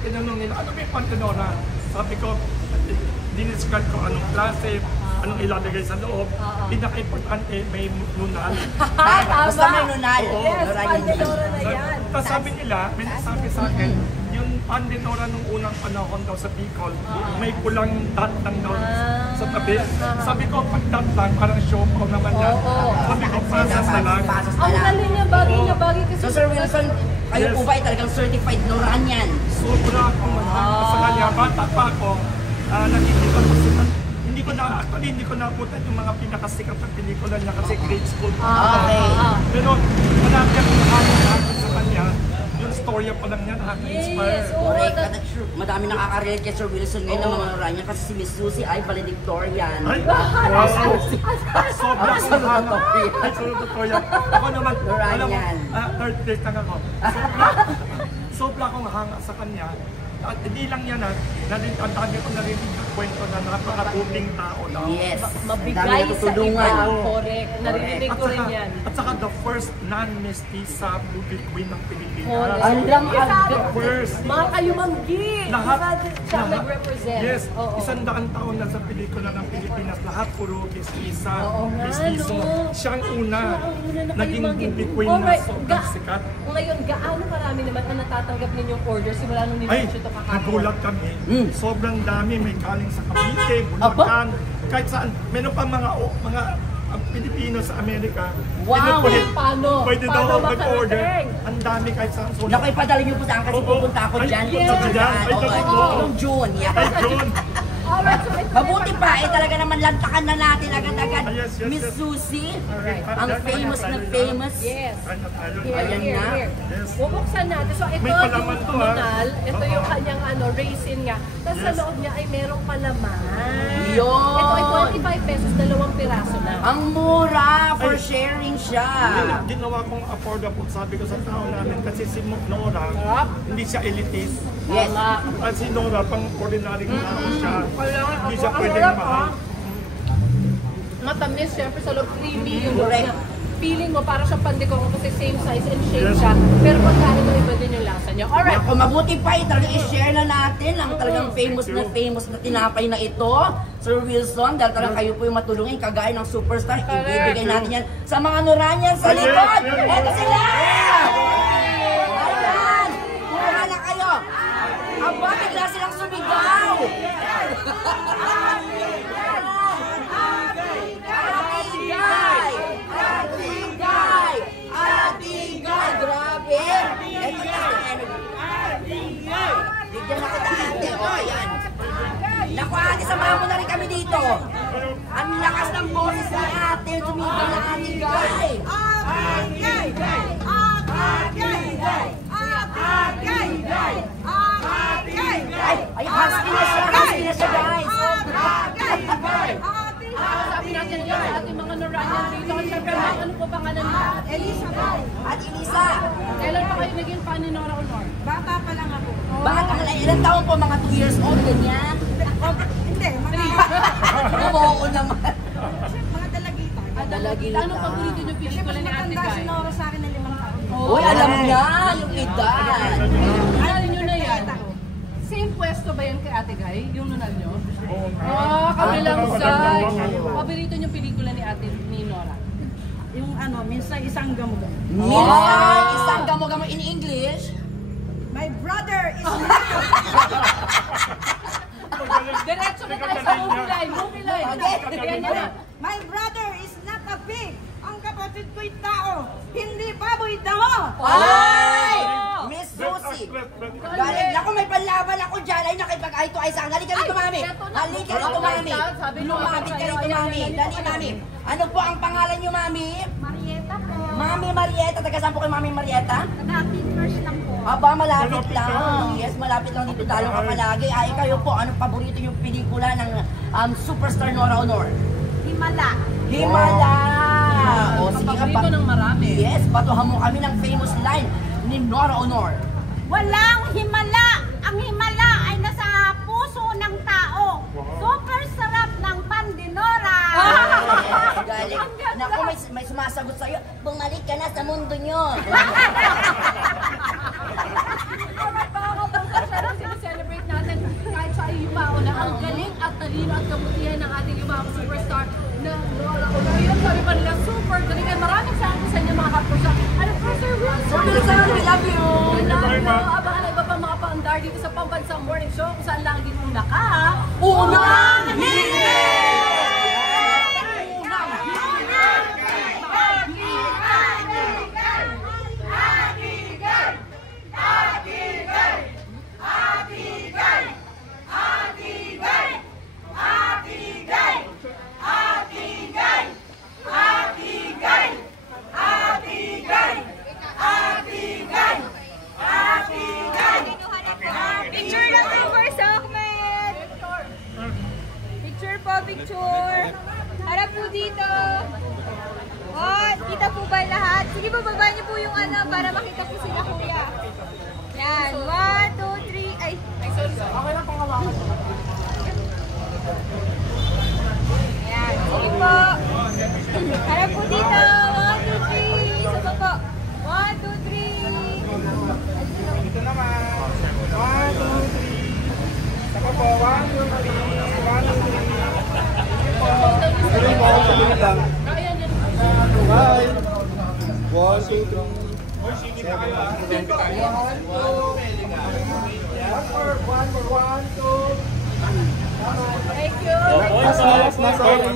tinanong nila, ano ba yung Pantinora? Sabi ko, diniscard ko anong klase, anong ilalagay sa loob. Pinaka-importante, may nunal. Basta may nunal. Yes, Pantinora na yan. Tapos sabi nila, may nagsabi sa akin, yung Pantinora nung unang panahon daw sa Bicol, may pulang dot lang daw sa tabi. Sabi ko, pag dot lang, parang siopaw naman yan. Sabi ko, pasas na lang. Ang galing niya, bagay kasi. So Sir Wilson, kayo po ba ay talagang certified Noranian? Sobra akong maghanga sa kanya. Bata pa ako, nakikita ko sila. Hindi ko nabutan yung mga pinakasikat na pelikula niya kasi grade school po. Pero malaki ang nakakita sa kanya. Yung storya pa lang niya nakaka-inspire. Correct. Madami nakaka-relate kay Sir Wilson ngayon ng mga Noranian kasi si Miss Susie ay valedictorian. Ay, wow! Sobra akong hanga. Ay, sobra. Ako naman, alam mo, third place lang ako. Sobra akong hanga sa kanya. At hindi lang yan ang dami ko narinig ng kwento na napakabuting tao daw. Yes. Mabigay sa iba. Correct. Narinig ko rin yan. At saka the first non-mestiza movie queen ng Pilipinas. Alam The first. Mga kayumanggi. Lahat. Siya nag-represent. Yes. 100 taon na sa pelikula ng Pilipinas. Lahat puro mestiza. Mestizo. Siya ang una. Naging movie queen na sobrang sikat. Ngayon, gaano karami naman ang natatanggap ninyong order simula nung nilaunch ito kakagawa? Nagulat kami. Sobrang dami. May galing sa Cavite, Bulacan, kahit saan. Meron pa mga ang Pilipino sa Amerika. Wow! Pwede daw ako mag-order. Ang dami kahit saan. Naku, ipadala niyo po saan kasi pupunta ako dyan. Noong June. Ay, June! Mabuti pa, talaga naman lantakan na natin agad-agad. Miss Susie, ang famous na famous. Yes. Ayan na. Bubuksan natin. So ito yung nunal, ito yung kanyang resin nga. Tapos sa loob niya ay merong palaman. Yun. Ito ay 25 pesos, 2 piraso na. Ang mura for sharing siya. Ginawa kong affordable, sabi ko sa tao namin, kasi si Nora, hindi siya elitist. Yes. At si Nora, pang ordinary tao siya. Hindi siya pwedeng mahal. Matamis, syempre sa loob, creamy yung loob niya. Feeling mo para siyang pandikong kasi same size and shape siya. Pero pagkain mo iba din yung lasa niya. Alright. Ako, mabuti pa, talaga i-share na natin ang talagang famous na tinapay na ito. Sir Wilson, dahil talagang kayo po yung matulungin, kagaya ng superstar, ibibigay natin yan sa mga Noranian sa likod. Eto sila! Ayan! Kuha na kayo! Aba, bigla silang sumigaw! Grabe! Bigyan na kita ate. O, ayan. Naku ate, samahan mo na rin kami dito. Ang lakas ng boses ni ate. Tumigaw na ate, guy. Ay, husky na siya, guys. Sabi natin yun sa ating mga Noranian dito. At syempre, ano po pangalan niya? Elizabeth. At Elisa. Kailan pa kayo naging fan ni Nora Honor? Bata pa lang ako. Bata ka lang, ilang taon po? Mga 2 years old, ganyan? Hindi, mga Oo naman. mga dalagita. Dalagita. Anong paborito niyo pelikula ni Ate Matanda si Guy? Nora sa akin ng 5 taon. Uy, alam niya yung edad. Nunal nyo na yan. Same pwesto ba yan kay Ate Guy? Yung nunal nyo? Kabilang side. Paborito niyo pelikula ni Ate ni Nora? Yung minsan isang gamo. Minsan, isang gamo-gamo in English. My brother is Diretso na tayo sa movie line. Movie line. Ayan na. My brother is not a pig. Ang kapatid ko'y tao. Hindi baboy damo. Ay! Miss Susie. Galing. Naku, may panlaban ako dyan. Ay, nakipag-ay to ay sang. Halika rito, mami. Halika rito, mami. Lumapit ka rito, mami. Dali, mami. Ano po ang pangalan niyo, mami? Marieta po. Mami Marieta. Taga saan po kay Mami Marieta? Taga-teamers lang po. Aba, malapit lang. Yes, malapit lang dito. Dalong ka palagi. Ay, kayo po. Anong paborito yung pelikula ng superstar Nora Honor? Himala. Himala! O, sige ka Paborito ng marami. Yes, batuhan mo kami ng famous line ni Nora Honor. Walang himala. Ang himala ay nasa puso ng tao. Super sarap ng pandinora. Yes, galing. Naku, may sumasagot sa'yo. Bumalik ka na sa mundo nyo. ang galing at talino at kabutihan ng ating yung mga superstar na Lola Olayon. Sabi pa nila, super galing. Maraming salamat sa inyo mga kapusa. Ano po, Sir Wilson? We love you! Abangan na iba pa mga paandar dito sa Pambansang Morning Show kung saan lagi mong Unang hindi! Picture lang po, First Ahmed! Picture po, picture! Harap po dito! Oh, kita po ba lahat? Sige po, baba niyo po yung ano para makita po sila kuya. Yan, 1, 2, 3, ay! Sorry. Okay lang pong hawakan. Yan, sige po. Harap po dito, 1, 2, 3, isa po. 1, 2, 3. Dito naman. 1, 2, 3. Saka po, 1, 2, 3. 1, 2, 3. Sige po, sabihin lang. Bye! 1, 2, 3. Oy, sige pa kayo. 1, 2. 1 more, 1, 2. Thank you. Last na, sorry.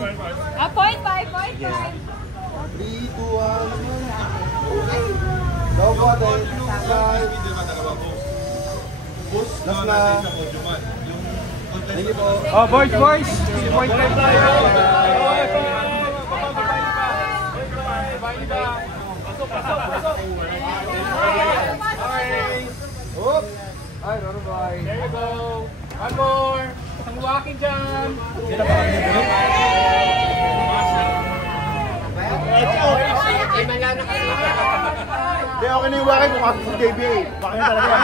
Point 5, point 5. 3, 2, 1. Go po, tayo. Last na. Thank you po. Oh, boys! Point 5 tayo. Pasok. Oop! Ay, bye. There you go. One more. Ang walking dyan. Hindi, okay na yung wakay kung ako sa JBA. Wakay na talaga.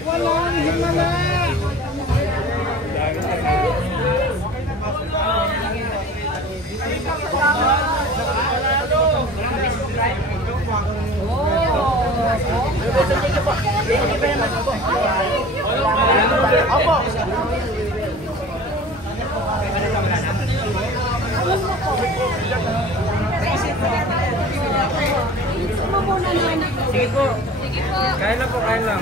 Walang himala! Sige po. Kain lang po, kain lang.